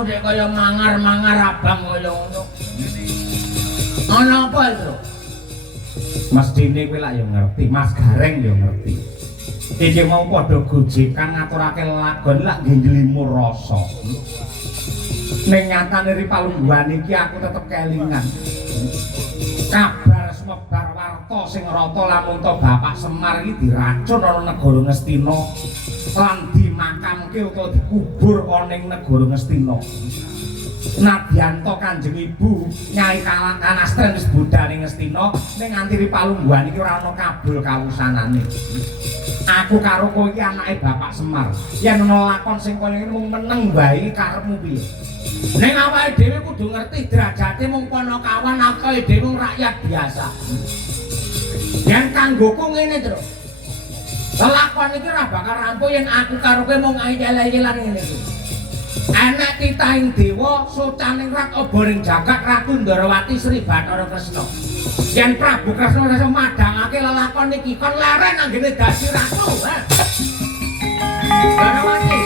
awakmu dek kaya mangar-mangar abang kaya ngono. Ana apa itu? Mestine kowe lak yo ngerti, Mas Gareng yo ngerti. Iki mau padha gojekan ngaturake lelagon lak nggih njlimur rasa. Ning nyatane ri palungguhan iki aku tetep kelingan. Kabar semebar warta sing rata lamun to Bapak Semar iki diracun ana negara Ngastina lan dimakamke utawa dikubur ana ing negara Ngastina. Nadyan to Kanjeng Ibu Nyai Kanastren wis budhal ning Ngastina ning nganti ri palungguhan iki ora ana kabul kawusanane. Aku karo kowe iki anake Bapak Semar. Yen ana lakon sing kowe ngene mung meneng bae karepmu piye? Ning awake dhewe kudu ngerti derajate mung kono kawan awake dhewe mung rakyat biasa. Yen kanggoku ngene terus. Lakon iki ora bakal rampung yen aku karo kowe mung ayel-ayelan ngene iki. Enek titahing dewa socaning rak oboring jagat Ratu Ndarawati Sri Bathara Kresna. Yen Prabu Kresna rasa madhangake lelakon iki kon leren anggene dadi ratu, ha. Ndarawati.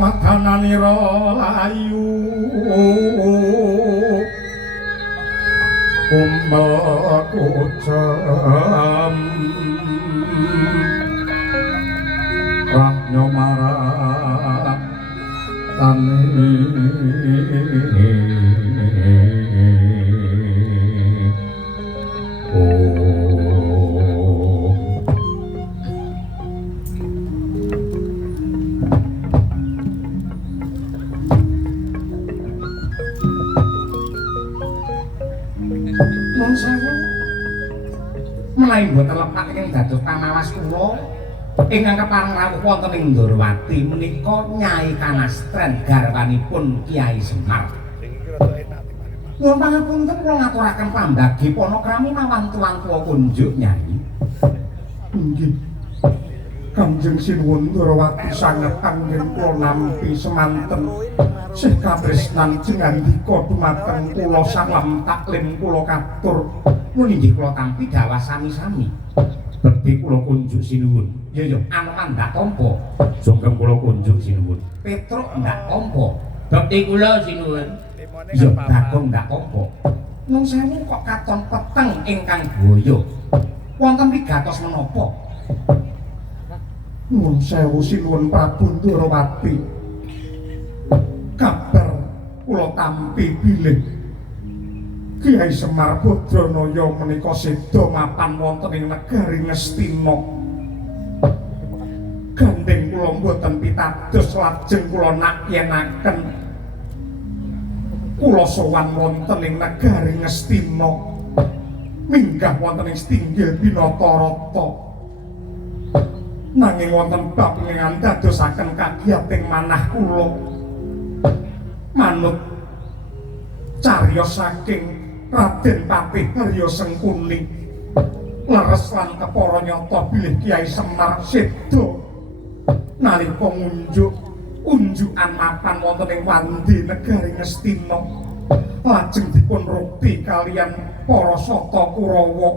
Madananira layu umbaku jam rahnya marah tani Menawi boten lepak ing dados pamawas kula ingkang kepareng rawuh wonten ing Ndarawati menika Nyai Kanastren garwanipun Kyai Semar. Nyuwun pangapunten kula ngaturaken pambagi panakrami mawan tuan tuwa kunjuk Nyai. Inggih. Kanjeng Sinuwun Ndarawati sanget anggen kula nampi semanten sih katresnan jengandika dumateng kula salam taklim kula katur. Mun inggih kula tampi dawas sami-sami. Bekti kula kunjuk sinuwun. Ya ya, Anoman ndak tampa. Jonggem kula kunjuk sinuwun. Petruk ndak tampa. Bekti kula sinuwun. Ya Bagong ndak tampa. Nun sewu kok katon peteng ingkang boyo. Wonten wigatos menapa? Nun sewu sinuwun Prabu Ndarawati. Kabar kula tampi bilih Kyai Semar Badranaya menika seda mapan wonten ing negari Ngastina. Gandeng kula mboten pitados lajeng kula nakyenaken kula sowan wonten ing negari Ngastina minggah wonten ing Stinggil Binatarata nanging wonten bab ingkang dadosaken kagiyating manah kula manut cariyos saking Raden Patih Arya Sengkuni leres lan kepara nyata bilih Kyai Semar seda nalika unjukan mapan wonten ing wandi negari Ngastina lajeng dipun rukti kaliyan para sata Kurawa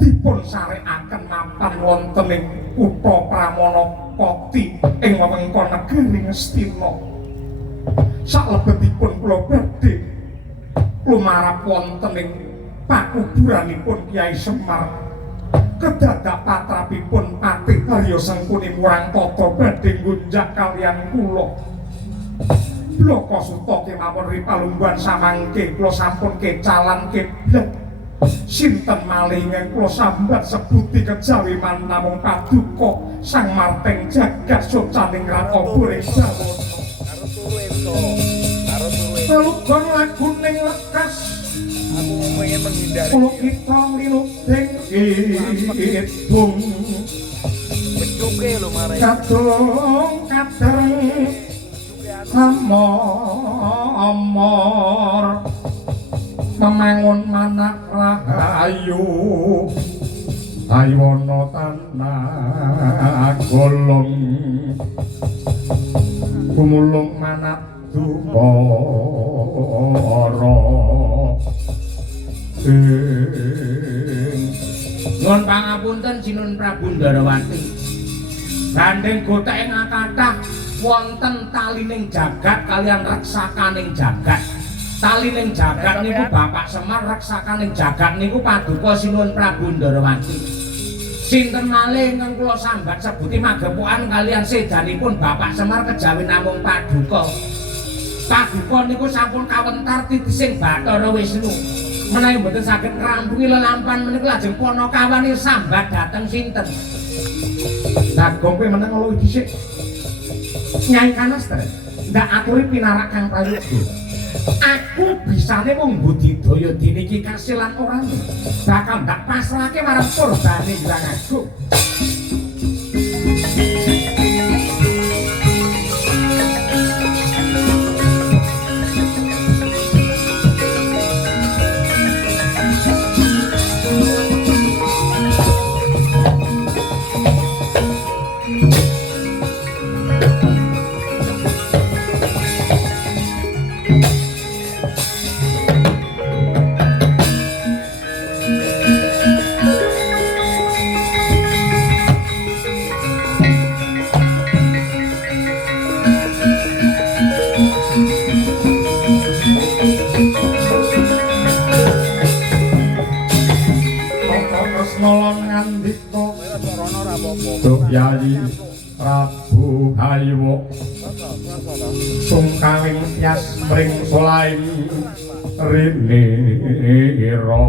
dipun sarekaken mapan wonten ing kutha Pramanapati ing wewengkon negari Ngastina salebetipun kula badhe lumarap wonten ing pakuburanipun Kyai Semar kedadak patrapipun Patih Arya Sengkuni murang tata badhe ngunjak kaliyan kula bloko suta kemawon ripalungguhan samangke kula sampun kecalan keblet sinten malih ingkang kula sambat sebuti kejawi namung paduka Sang Marteng jagat socaning Ratoburing Jawana Lugon laguning lekas aku pengen menghindari kula kita linuding kidung becuke lho marai kadung kadereng amor memangun manak rahayu aywana tanah golong kumulung manak dumara Nuwun pangapunten Sinun Prabu Ndarawati. Gandeng gotheke kathah wonten talining jagat kaliyan reksakaning jagat. Talining jagat niku Bapak Semar, reksakaning jagat niku Paduka Sinun Prabu Ndarawati. Sinten malih ingkang kula sambat sebuti magepokan kaliyan sedanipun Bapak Semar kejawi namung Paduka. Paduka niku sampun kawentar titising Bathara Wisnu. Menawi mboten saged ngrampungi lelampahan menika lajeng Panakawane sambat dhateng sinten? Nagong kowe meneng luwih dhisik. Nyai Kanastra, ndak aturi pinarak Kang Prayoga. Aku bisane mung budidaya diniki kasilan ora. Bakal ndak pasrahke marang purbane Hyang Agung. Yayi Prabu Haywo sungkawing tias mring solain rinira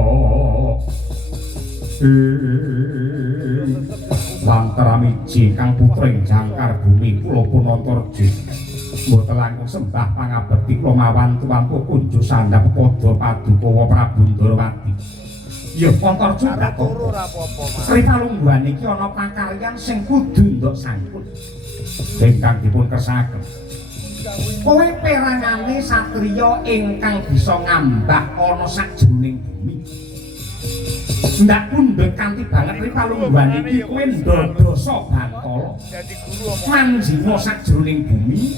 Lantaramiji kang putring jangkar bumi kula Punantarja mboten langkung sembah pangabekti kula mawan tuampu kunjuk sandhap padha Paduka Prabu Ndarawati. Ya Punantarja turu ora apa-apa Mas. Ripalungguhan iki ana pakaryan sing kudu ndok sangkut. Ingkang dipun kersakaken. Kowe perangane satriya ingkang bisa ngambah ana sajroning bumi. Ndak pundhut kanthi banget ripalungguhan iki kowe ndodosa Bantala. Dadi guru omong Manjina sajroning bumi.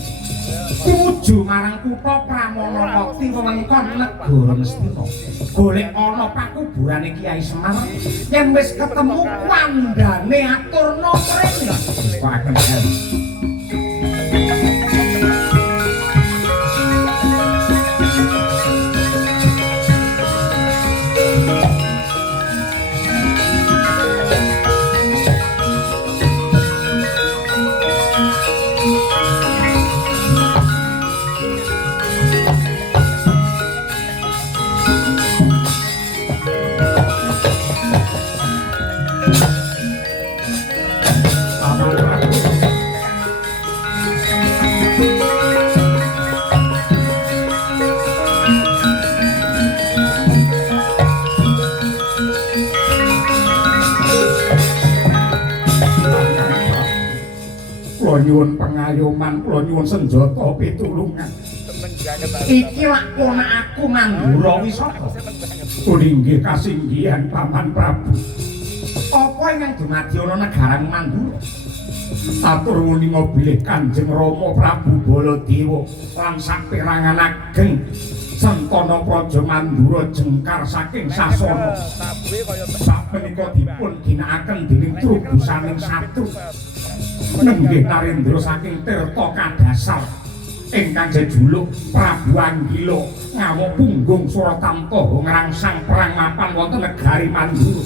Tuju marang kutha Pramanapati wewengkon negara Ngastina. Golek ana pakuburane Kyai Semar. Yen wis ketemu wandane aturna mrene. Kok akan nyuwun pengayoman, kula nyuwun senjata pitulungan. Seneng banget aku. Iki lak ponakku Mandura Wisata. Kulinggih kasinggihan Paman Prabu. Apa ingkang dumadi ana negaraning Mandura? Atur wuninga bilih Kanjeng Rama Prabu Baladewa lan saperangan ageng Sentana Praja Mandura jengkar saking sasana. Tabuhe kaya Sapunika dipun ginakaken dening trubusaning satru. Nenggih Narendra saking Tirta Kadasar ingkang jejuluk Prabu Anggila ngawuk punggung Suratamtaha ngrangsang perang mapan wonten negari Mandura.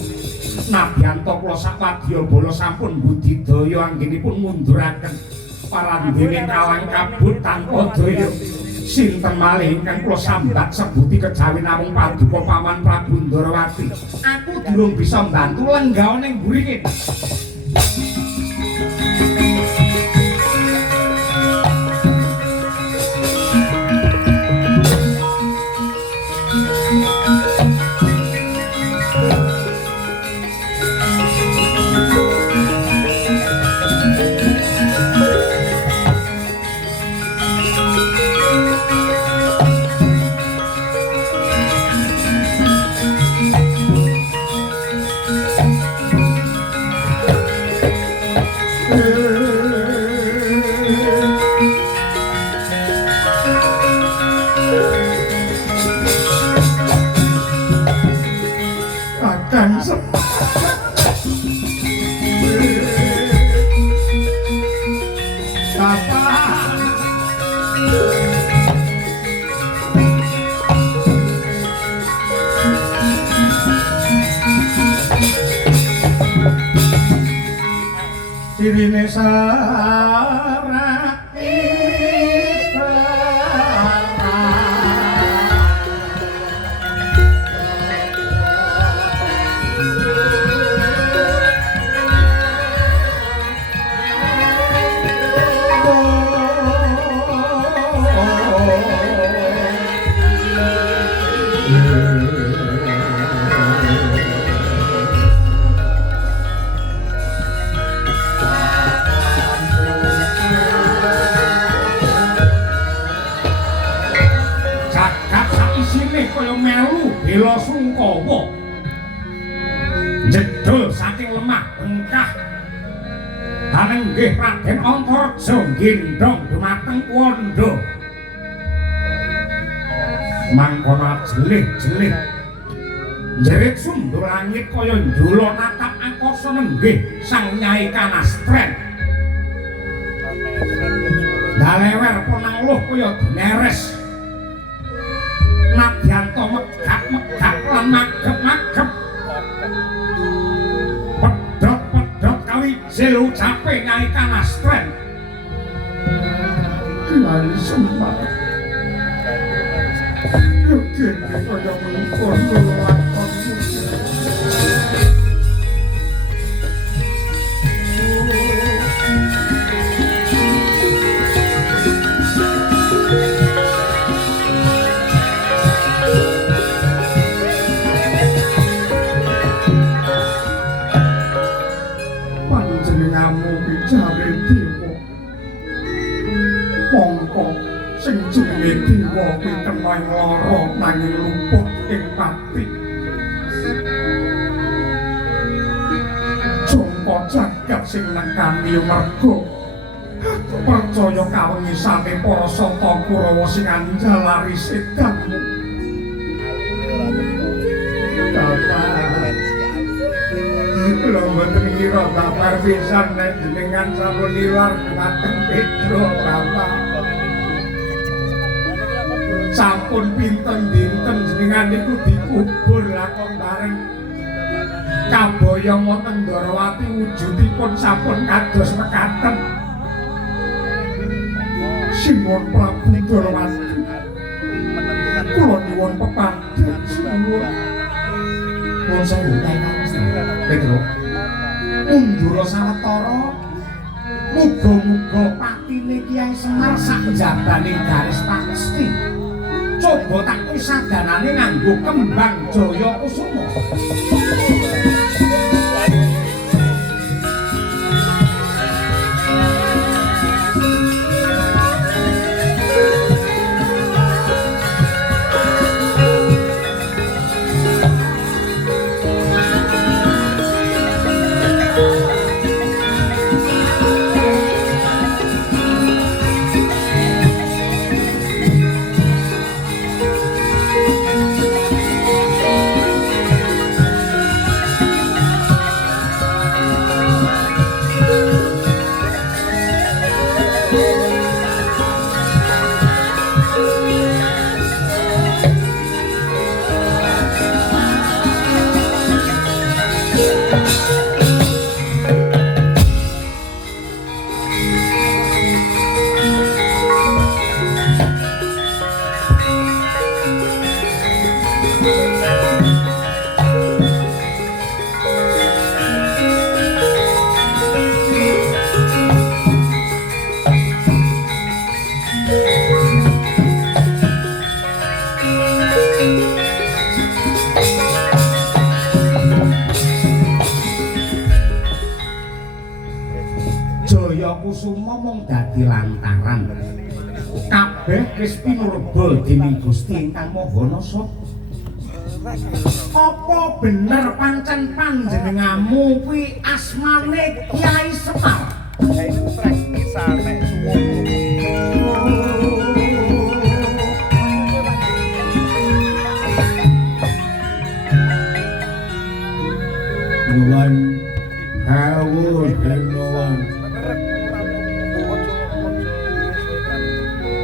Nabiyanta kula sawadya bala sampun budidaya anggenipun ngunduraken parandene kalang kabut tanpa daya. Sinten malih ingkang kula sambat sebuti kejawi namung paduka Paman Prabu Ndarawati. Aku durung bisa mbantu lenggah ning mburi kene. Kakang Semar. Sirine sarati kaya melu bela sungkawa jedul saking lemah bengkah anenggih Raden Antareja gendong dumateng wanda mangkono jelih-jelih jerit sundul langit kaya njula natap angkasa nenggih sang Nyai Kanastren dalewer penangluh kaya dineres Nadyanto megap-megap lan magep-magep pedhot-pedhot kawi jil ucape Nyai Kanastren Kyai Semar Yogene kaya mengkon lelakonmu Jare dewa mongko sing jenenge dewa kuwi temah lara nanging luput ing pati jangka jagat sing nekani merga percaya kawengisane para santa Kurawa sing anjalari sedanmu kula mboten ngira babar pisan nek jenengan sampun liwar dhumateng Pedro Bapak. Sampun pinten dinten jenengan niku dikubur lakon bareng. Kaboyong wonten Ndarawati wujudipun sampun kados mekaten. Sinuwun Prabu Ndarawati. Kula nyuwun pepadhet sinuwun. Nuwun sewu Pedro Undura sawetara muga-muga patine Kyai Semar sak jabaning garis pasti coba tak pisadanane nganggo kembang Jaya Kusuma Kusuma mung dadi lantaran. Kabeh wis pinurba dening Gusti Ingkang Maha Nasa. Apa bener pancen panjenenganmu kuwi asmane Kyai Semar? Ya itu trek kisah nek Nuwun kawuh nuwun.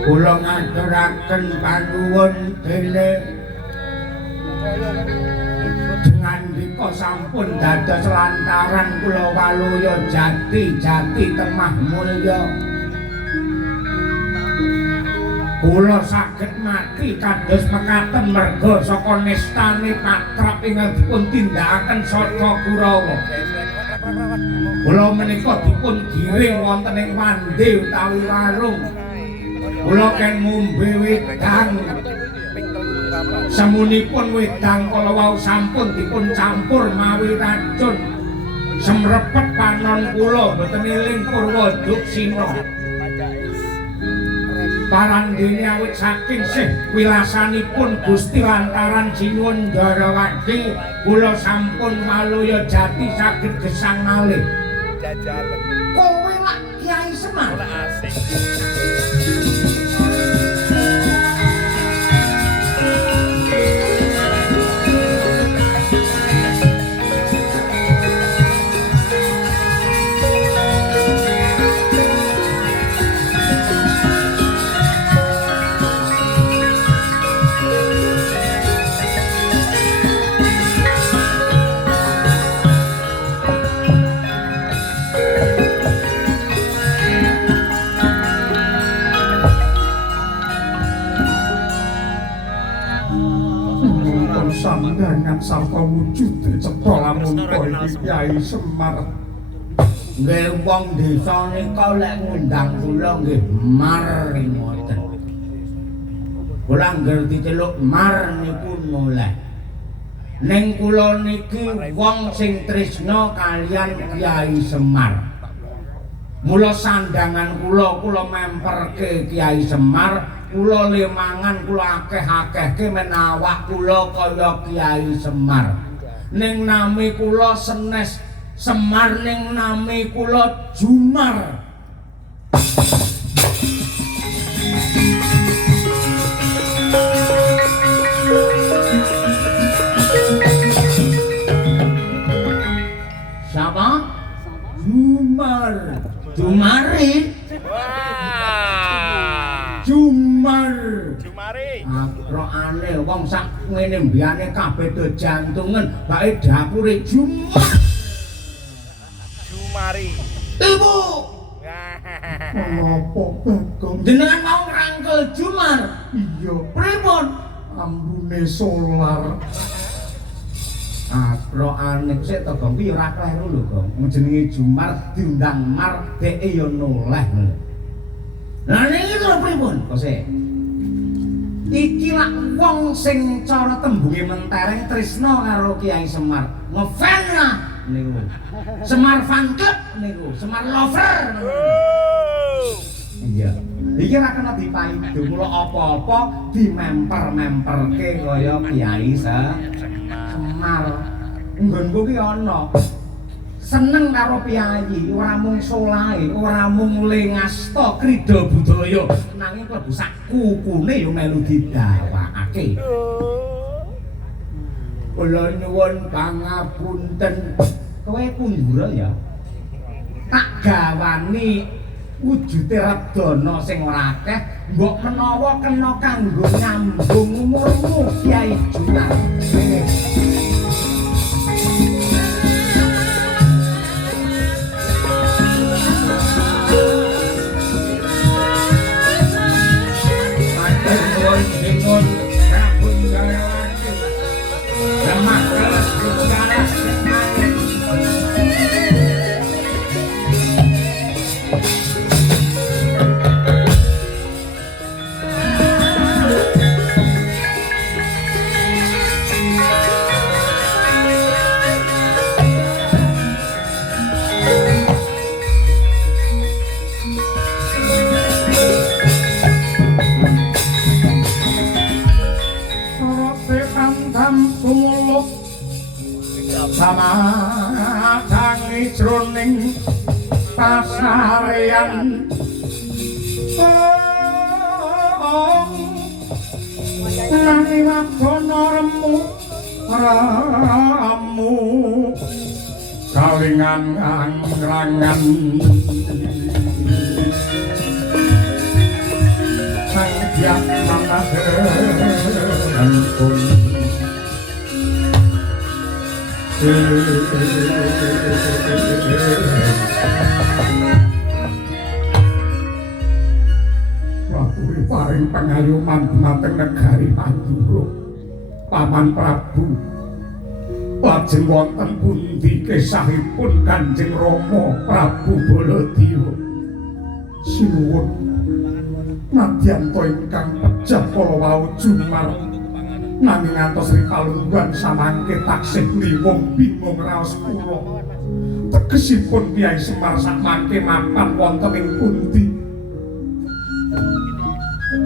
Kula ngaturaken panuwun dene dengan dika sampun dados lantaran kula waluya jati temah mulya. Kula saged mati kados mekaten merga saka nistane patrap ingkang dipun tindakaken saka Kurawa. Kula menika dipun giring wonten ing wandhe utawi warung. Kula ken ngombe wedang. Semunipun wedang kala wau sampun dipun campur mawi racun. Semrepet panon kula boten eling purwa duksina. Parandene awit saking sih wilasanipun Gusti lantaran sinuwun Ndarawati kula sampun waluya jati saged gesang malih. jajalan. Kowe lak Kyai Semar. Asik. Sandangan sarta wujude cetha lamun kaya Kyai Semar. Nggih wong desa nika lek ngundang kula nggih mar ngoten. Kula ngerti celuk mar niku noleh. Ning kula niki wong sing tresna kalian Kyai Semar. Mula sandangan kula memperke Kyai Semar. Kula lemangan kula akeh-akehke menawak kula kaya Kyai Semar. Ning nami kula Senes Semar, ning nami kula Jumar. Siapa? Jumar. Jumari. Jumar. Jumari. Akrokane wong sak ngene mbiyane kabeh do jantungan, bae dapure Jumar. Jumari. Ibu, Apa Bagong? jenengan mau ngrangkel Jumar? Iya, Pripun? ambune solar. Akrokane sik to Gong, piye ora kleru lho Gong. Jenenge Jumar diundang Mar, dheke ya noleh. Lah niki lho pripun? Kose. Iki lak wong sing cara tembunge mentereng tresna karo Kyai Semar. Ngefan lah niku. Semar fan club niku, Semar lover. Iya. Iki ora kena dipaidu, mula apa-apa dimemper-memperke kaya Kyai Semar. Nggonku ki ana. Seneng karo piyayi, ora mung solahe, ora mung lengasta krida budaya, nanging klebu sak kukune ya melu didawakake. Kula nyuwun pangapunten. Kowe kundura ya. Tak gawani wujude redana sing ora akeh, mbok menawa kena kanggo nyambung umurmu Kyai Jumar. Dengan Prabu Ndarawati lemah kelas segala semangat. samadangi jroning pasarean nani wakono remu ramu kalingan angrangan sang tiap manahen pun Waturi paring pangayuman dumateng negari Pandura Paman Prabu lajeng wonten pundi kesahipun Kanjeng Rama Prabu Baladewa sinuwun nadyan to ingkang pejah kala wau jumar nanging ngantos ripalungguhan samangke taksih liwung bingung raos kula tegesipun Kyai Semar samangke mapan wonten ing pundi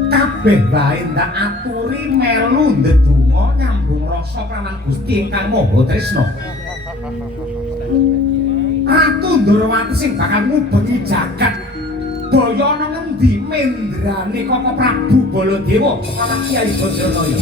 kabeh wae ndak aturi melu ndedonga nyambung rasa praman Gusti ingkang Maha Tresna Ratu Ndrawati sing bakal ngubengi jagat daya ana ngendi mendrane Koko Prabu Baladewa ana Kyai Bandaraya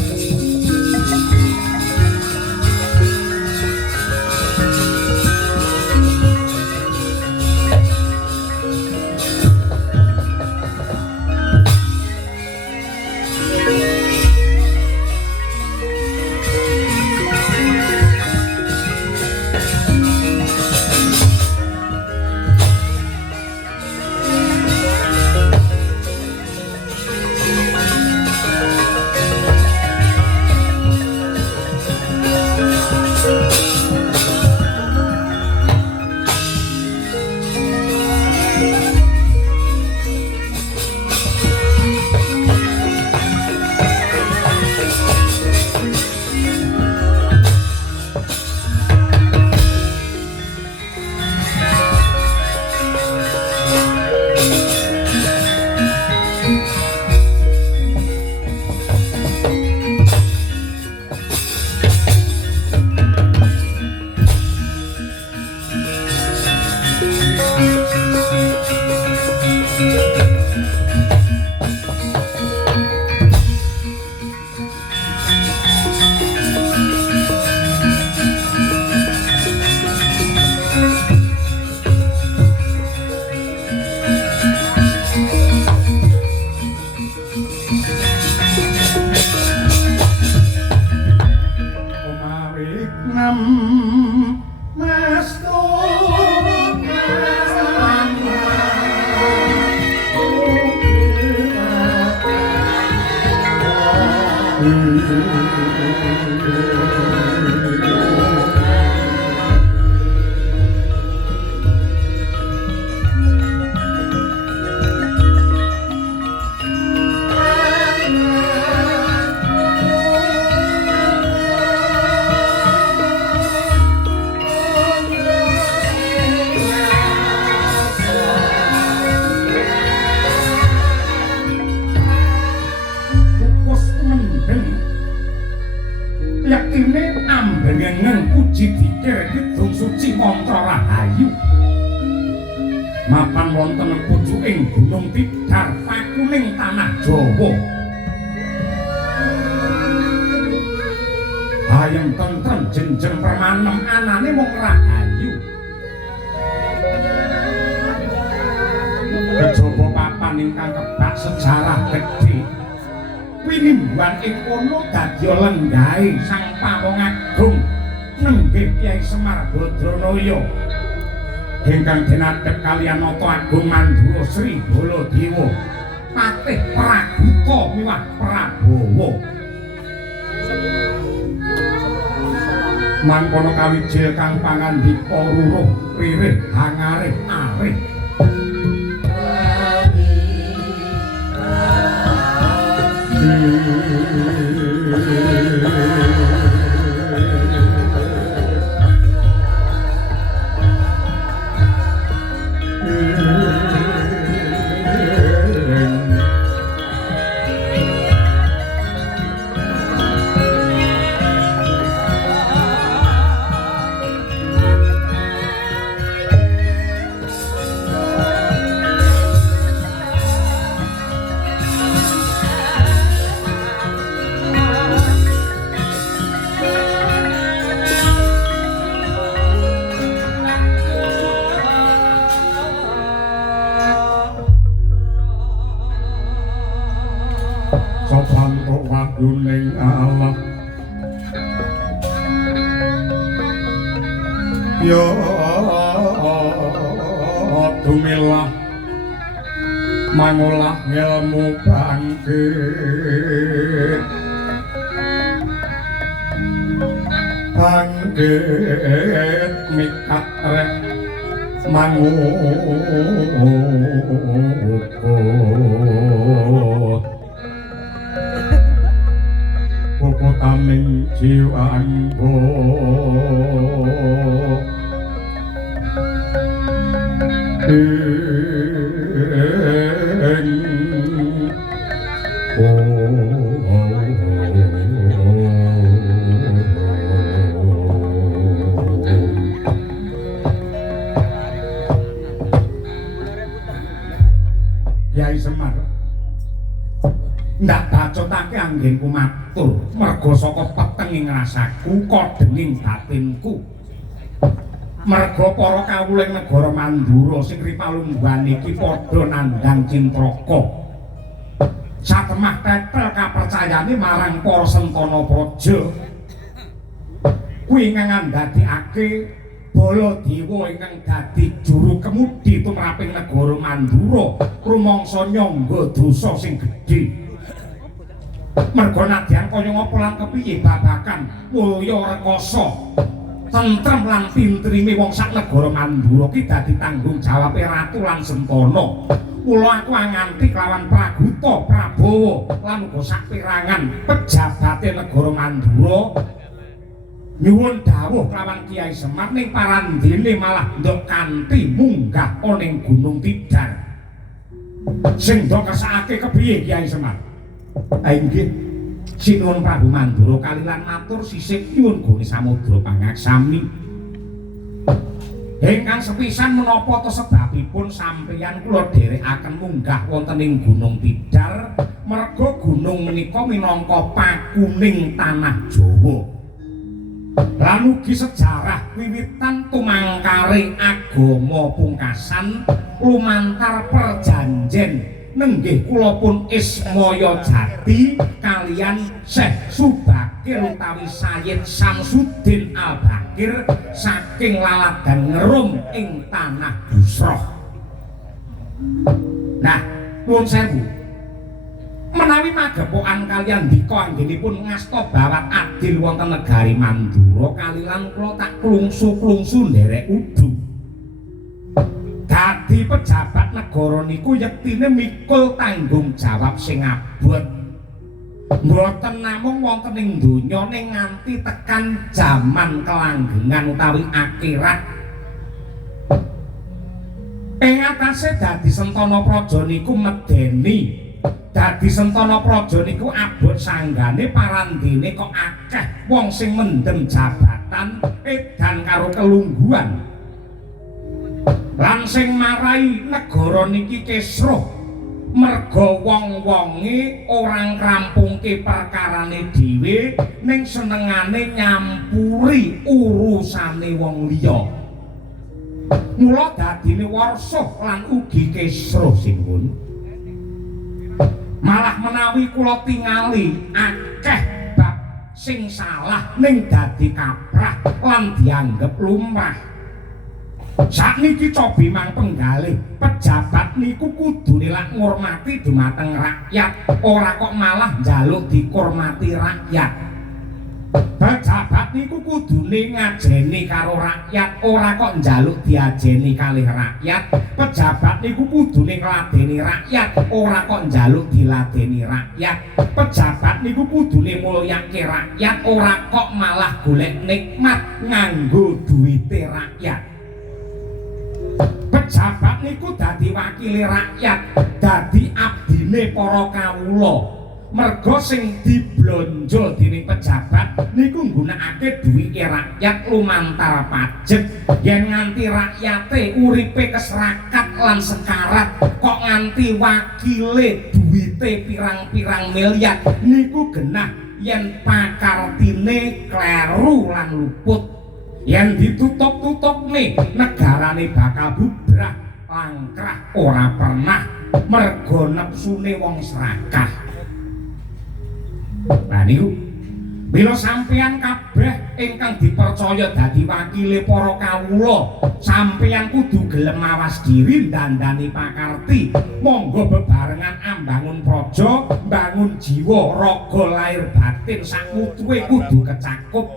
mapan wonten pucuking Gunung Tidar pakuning tanah Jawa ayem tentrem jenjeng permanem anane mung rahayu kejaba papan ingkang kebak sejarah gedhe winimbuhan ing kono dadi lenggahe Sang Pawong Agung nenggih Kyai Semar Badranaya ingkang dinadhep kaliyan Nata Agung Mandura Sri Baladewa Patih Praguta miwah Prabowo mangkono kawijil kang pangandika ruruh ririh hangarih arih malah ya tumilah mangolah ilmu bangkit mikat rek mangut kokotaning jiwaku Kyai Semar ndak bacotake anggenku matur merga saka petenging rasaku kodenging batinku merga para kawuling negara Mandura sing ripalungguhan iki padha nandhang cintraka satemah tetel kapercayane marang para sentana praja kuwi ngandhadekake Baladewa ingkang dadi juru kemudi tumraping negara Mandura rumangsa nyangga dosa sing gedhe merga nadyan kaya ngapa lan kepiye babakan mulya rekoso tentrem lan pintrime wong sak negara Mandura ki dadi tanggung jawabe ratu lan sentana kula aku nganti kelawan Praguta Prabowo lan uga sak pirangan pejabate negara Mandura nyuwun dawuh kelawan Kyai Semar ning parandene malah ndok kanthi munggah ana ing Gunung Tidar. Sing ndok kersakake kepiye Kyai Semar? Ha inggih. Sinuwun Prabu Mandura kalilan matur sisih nyuwun gone samudra pangaksami. Ingkang sepisan menapa to sebabipun sampeyan kula dherekaken munggah wonten ing Gunung Tidar merga gunung menika minangka pakuning tanah Jawa. Lan ugi sejarah wiwitan tumangkare agama pungkasan lumantar perjanjen nenggih kula pun ismaya jati kalian Syekh Subakir utawi Sayyid Samsudin Al-Bakir saking Laladan Ngerum ing tanah Busroh. Nah, nuwun sewu menawi magepokan kalian dika anggenipun ngasta bawat adil wonten negari Mandura kalilan kula tak klungsu-klungsu nderek udu dadi pejabat negara niku yektine mikul tanggung jawab sing abot mboten namung wonten ing donya ning nganti tekan jaman kelanggengan utawi akhirat ing atase dadi sentana praja niku medeni dadi sentana praja niku abot sanggane parandene kok akeh wong sing mendem jabatan edan karo kelungguhan lan sing marai negara niki kisruh merga wong-wonge ora ngrampungke perkarane dhewe ning senengane nyampuri urusane wong liya mula dadine warsa lan ugi kisruh sinuwun malah menawi kula tingali akeh bab sing salah ning dadi kaprah lan dianggep lumrah sakniki cobi mang penggalih pejabat niku kudune lak ngurmati dumateng rakyat ora kok malah njaluk dikurmati rakyat pejabat niku kudune ngajeni karo rakyat ora kok njaluk diajeni kalih rakyat pejabat niku kudune ngladeni rakyat ora kok njaluk diladeni rakyat pejabat niku kudune mulyake rakyat ora kok malah golek nikmat nganggo duwite rakyat pejabat niku dadi wakile rakyat dadi abdine para kawula merga sing diblonjo dening pejabat niku nggunakake duwike rakyat lumantar pajek yen nganti rakyate uripe keserakat lan sekarat kok nganti wakile duwite pirang-pirang miliar niku genah yen pakartine kleru lan luput yen ditutup-tutup nih negarane bakal bubrah langkrah ora pernah merga nepsune wong serakah. Nah niku Mila sampeyan kabeh ingkang dipercaya dadi wakile para kawula, sampeyan kudu gelem mawas diri dandani pakarti. Monggo bebarengan ambangun praja, mbangun jiwa, raga lair batin sakutuwe kudu kecakup.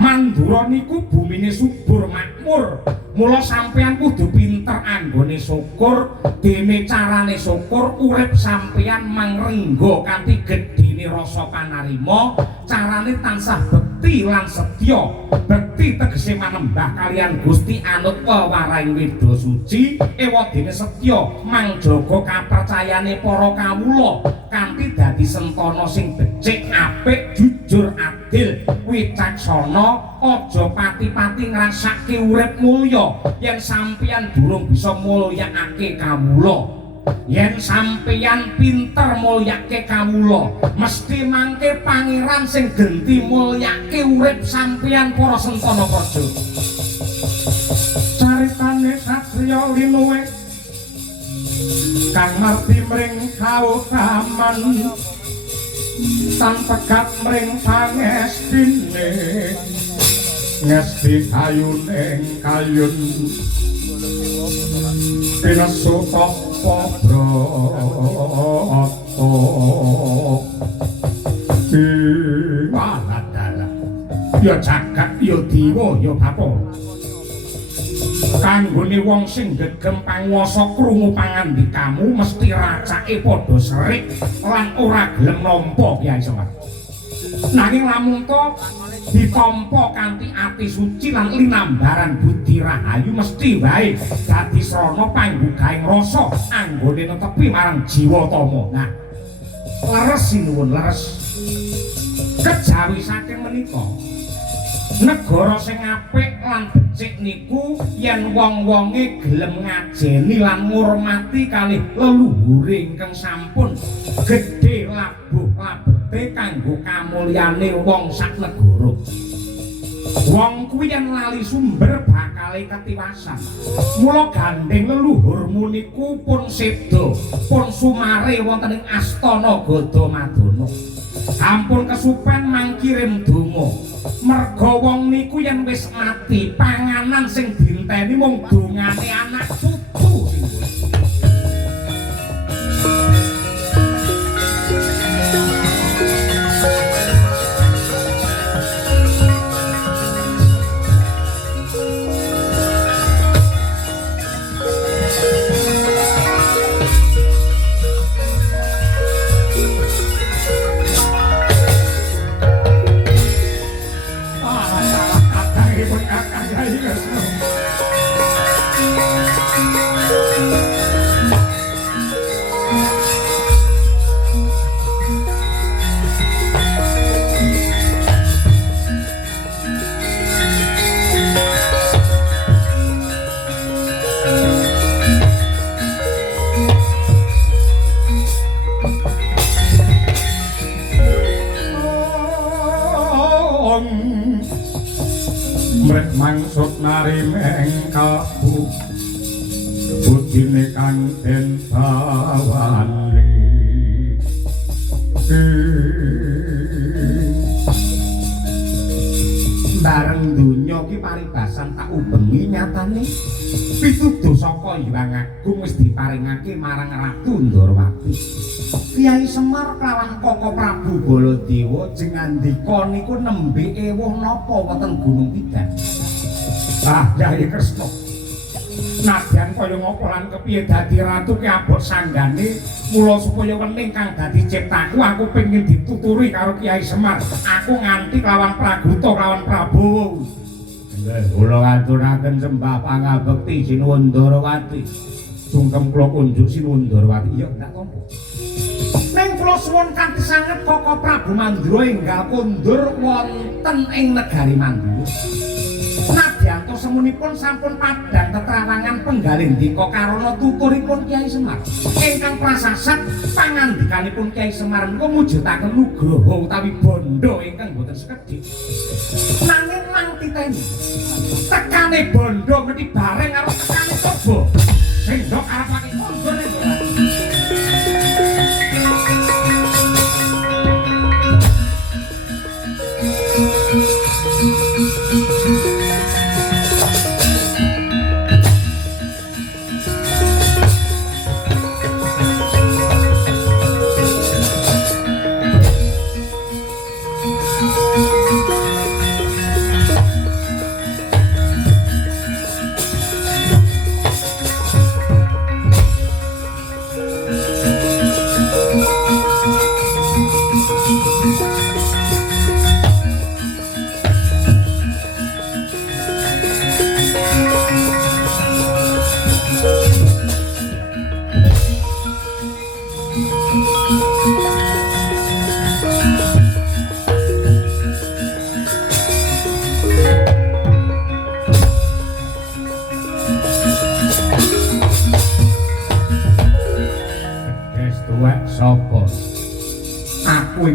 Mandura niku bumine subur makmur. Mula sampeyan kudu pinter anggone syukur, dene carane syukur urip sampeyan mangrengga kanthi gedhene rasa panarima, carane tansah bekti lan setya. Bekti tegese manembah kalian Gusti anut pewaring weda suci, ewadene setya mangjaga kapercayane para kawula kanthi dadi sentana sing becik, apik, jujur, adil, wicaksana, aja pati-pati ngrasake urip mulya. Yen sampeyan durung bisa mulyakake kawula, yen sampeyan pinter mulyakake kawula, mesti mangke pangeran sing genti mulyake urip sampeyan para sentana praja. Caritane satriya linuwe kang marti mring kautaman, tanpa gat mring pangestine, ngesti kayuning kayun pinesu tapa brata waladala ya jagat ya dewa ya bathara kanggone wong sing gegem panguwasa krungu pangandikamu mesti racake padha serik lan ora gelem nampa Kyai Semar. Nanging lamun to ditampa kanthi ati suci lan linambaran budi rahayu mesti wae dadi srana panggugaing rasa anggone netepi marang jiwa tama. Nah, leres sinuwun leres. Kejawi saking menika negara sing apik lan becik niku yen wong-wonge gelem ngajeni lan ngurmati kalih leluhure ingkang sampun gedhe labuh labete kanggo kamulyane wong sak negara. Wong kuwi yen lali sumber bakal ketiwasan. Mula gandeng leluhurmu niku pun seda, pun sumare wonten ing astana Gadamadana. Ampun kesupen mangkirim donga. Merga wong niku yen wis mati, panganan sing dinteni mung dongane anak putu. Mangsud narimeng kalbu budine kang den bawani bareng donya ki paribasan tak ubengi nyatane pituduh saka Hyang Agung wis diparingake marang Ratu Ndarawati. Kyai Semar kelawan Koko Prabu Baladewa jeng andika niku nembe ewuh napa wonten Gunung Tidar. Ah, Kyai Kresna. Nadyan kaya ngapa lan kepiye dadi ratu ki abot sanggane, mula supaya wening kang dadi ciptaku aku pengin dituturi karo Kyai Semar. Aku nganti kelawan Praguta kelawan Prabowo. Kula ngaturaken sembah pangabekti Sinuwun Ndarawati. Sungkem kula kunjuk Sinuwun Ndarawati. Iya, ndak tampa. Ning kula suwun kanthi sanget Koko Prabu Mandura enggal kondur wonten ing negari Mandura. Nadyanto semunipun sampun padhang tetrawangan penggalindika karana tuturipun Kyai Semar. Ingkang prasasat pangandikanipun Kyai Semar menika mujudaken nugraha utawi bondo ingkang boten sekedhik. Nanging mang titeni tekane bondo mesti bareng karo tekane coba. Sendok arepake kondur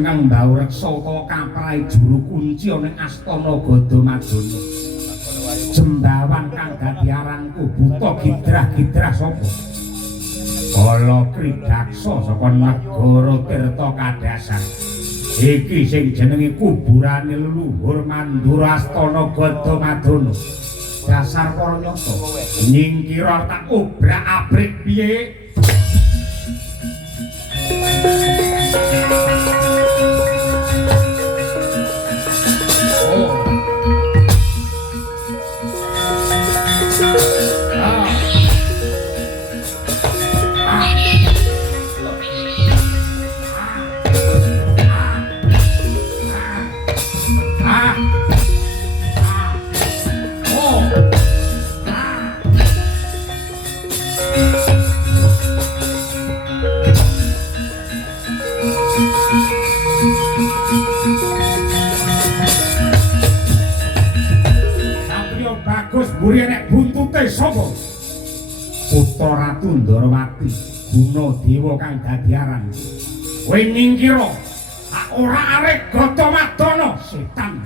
kang mbau reksa utawa kaprahe juru kunci ning astana Gadamadana. Jembawan kang dadi aranku buta gidrah-gidrah sapa? Bala Kridaksa saka negara Tirta Kadasar. Iki sing jenenge kuburane leluhur Mandura Astana Gadamadana. Dasar para nyata nyingkira tak obrak-abrik piye? Buri nek buntute sapa? Putra Ratu Ndarawati, Gunadewa kang dadi aran. Kowe nyingkira ora arek Gadamadana setan.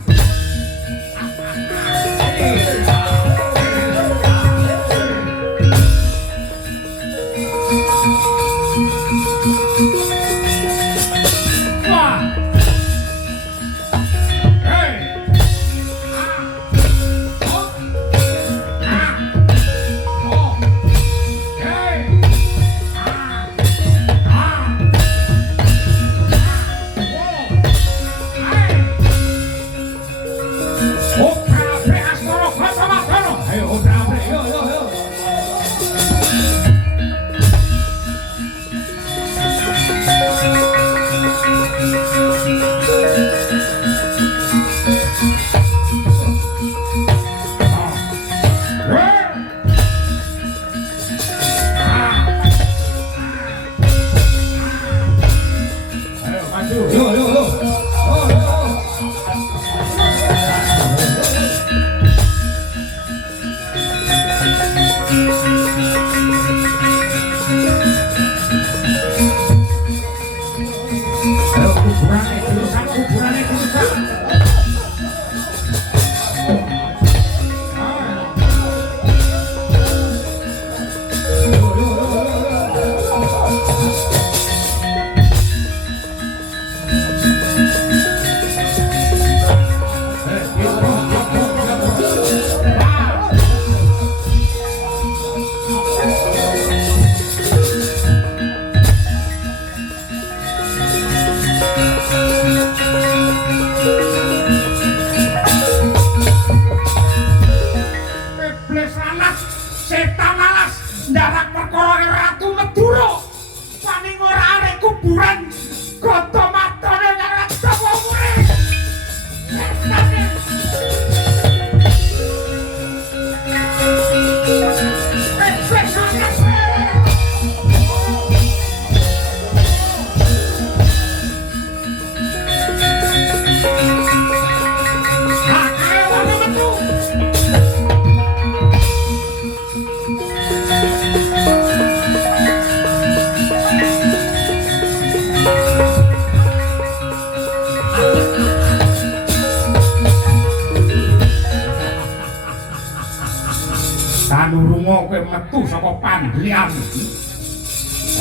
Tanurunga kowe metu saka pandrian.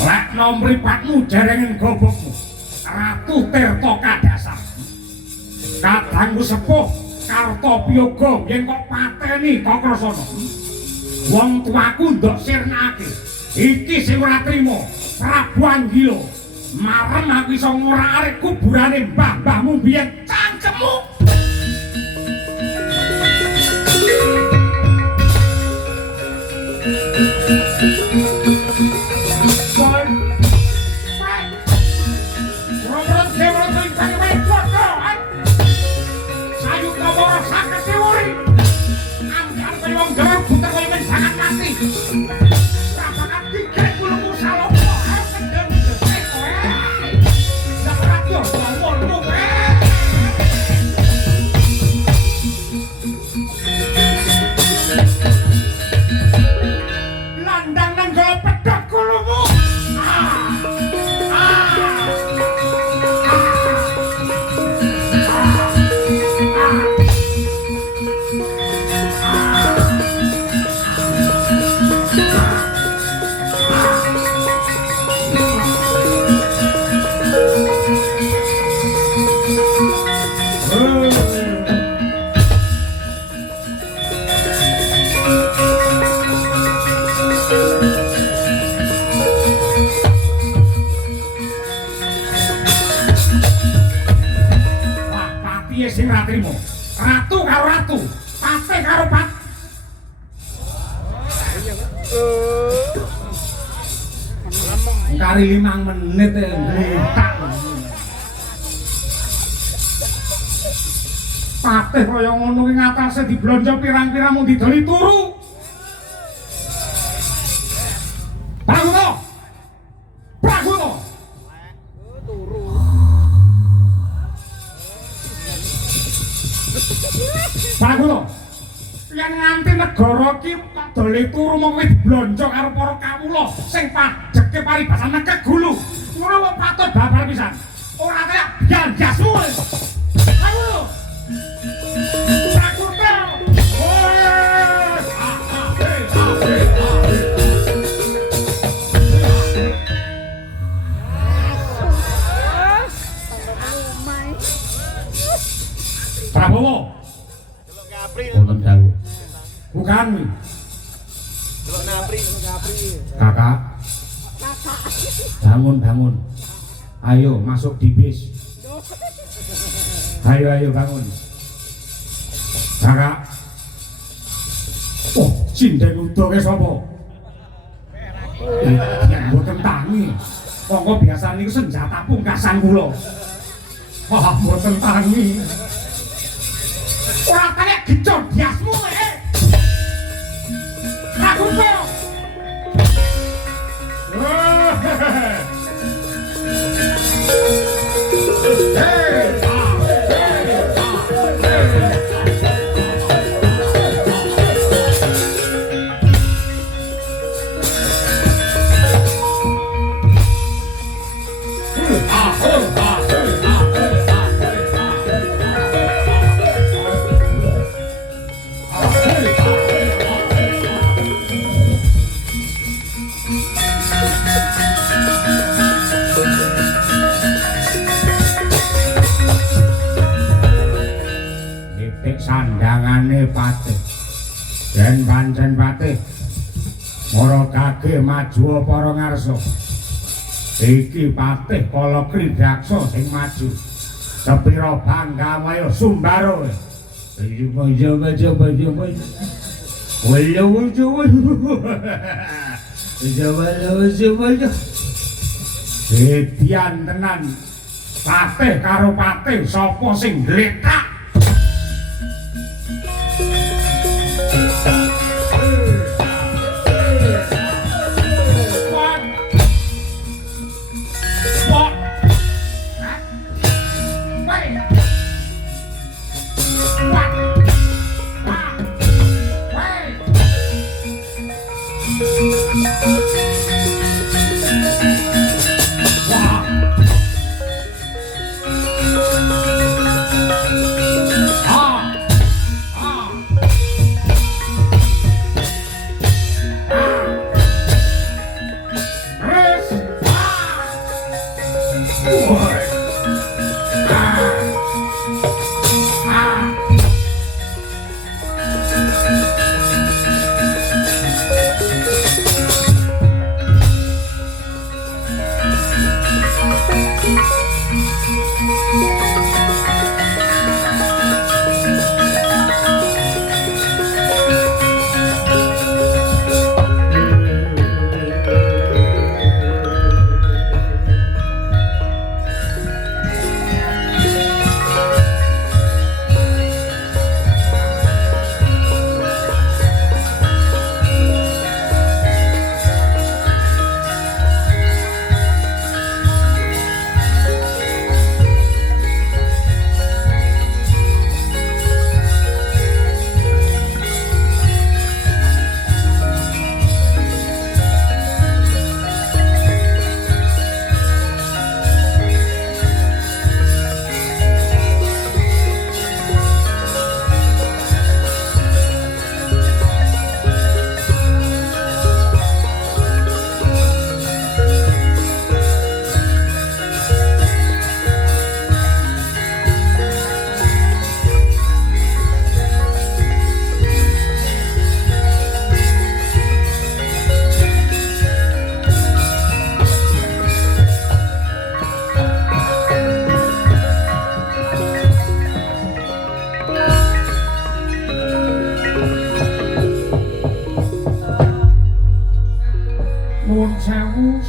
Lek nomripatmu jarengen gobokmu. Ratu Tirta Kadasar. Kadangku sepuh Kartapyoga yen kok pateni Kakrasana. Wong tuaku ndok sirnakake. Iki sing ora trima Prabu Anggila. Marem aku iso ngorak-arik kuburane mbah-mbahmu biyen cangkemmu. piye sing ra trimo? Ratu karo ratu, patih karo pat. Kari 5 menit ngletak. Patih kaya ngono ki ngatasé diblonjo pirang-pirang mung didoli turu. Pragono. Pragono. Pragono. Yen nganti negara ki kok doli turu mung wis blonjo karo para kawula sing pajeke paribasan nekek gulu. Ngono kok patut babar pisan. Ora kaya biar-biasu. Pragono. Pragono. Prabowo. Delok Ngapri. Wonten dawuh. Bukan. Delok Ngapri. Kakak. Bangun. Ayo masuk di bis. Ayo bangun. Kakak. Oh, cinden udoke sapa? Yang mboten tangi. Monggo biasa niku senjata pungkasan kula. Wah, mboten tangi. Ora kaya gecor biasmu Aku kok. Sandangane patih dan pancen patih ora kage maju para ngarsa iki patih kala kridaksa sing maju sepira bangga wayo sumbaro Edian tenan patih karo patih sapa sing gletak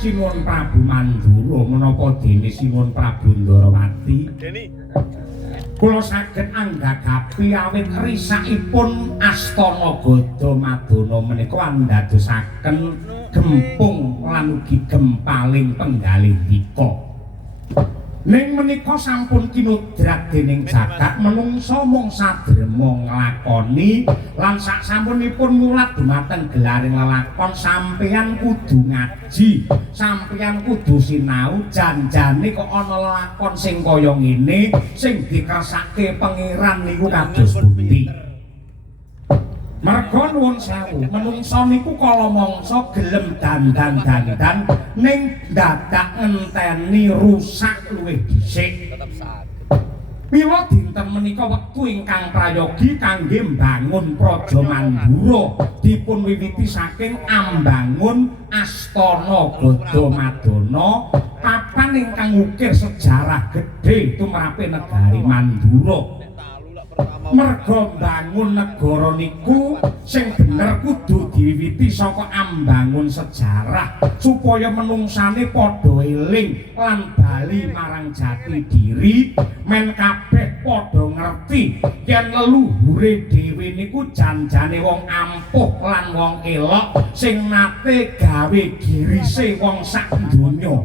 Sinuwun Prabu Mandura menapa dene Sinuwun Prabu Ndarawati. Deni. Kula saged anggagapi awit risakipun Astana Gada Madana menika andadosaken gempung lan ugi gempaling penggalih dika. Ning menika sampun kinudrat dening jagat menungsa mung sadrema nglakoni lan sak sampunipun mulat dumateng gelaring lelakon sampeyan kudu ngaji, sampeyan kudu sinau janjane kok ana lelakon sing kaya ngene sing dikersake pangeran niku kados pundi. Merga nuwun sewu, menungsa niku kala mangsa gelem dandan-dandan ning dadak ngenteni rusak luwih dhisik. Mila dinten menika wektu ingkang prayogi kangge mbangun Praja Mandura dipun wiwiti saking ambangun Astana Gada Madana, papan ingkang ngukir sejarah gedhe tumrape negari Mandura. Merga mbangun negara niku sing bener kudu diwiwiti saka ambangun sejarah supaya menungsane padha eling lan bali marang jati diri, men kabeh padha ngerti yen leluhure dhewe niku janjane wong ampuh lan wong elok sing nate gawe girise wong sak donya.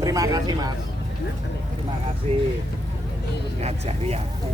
Terima kasih Mas. Terima kasih ngajari aku.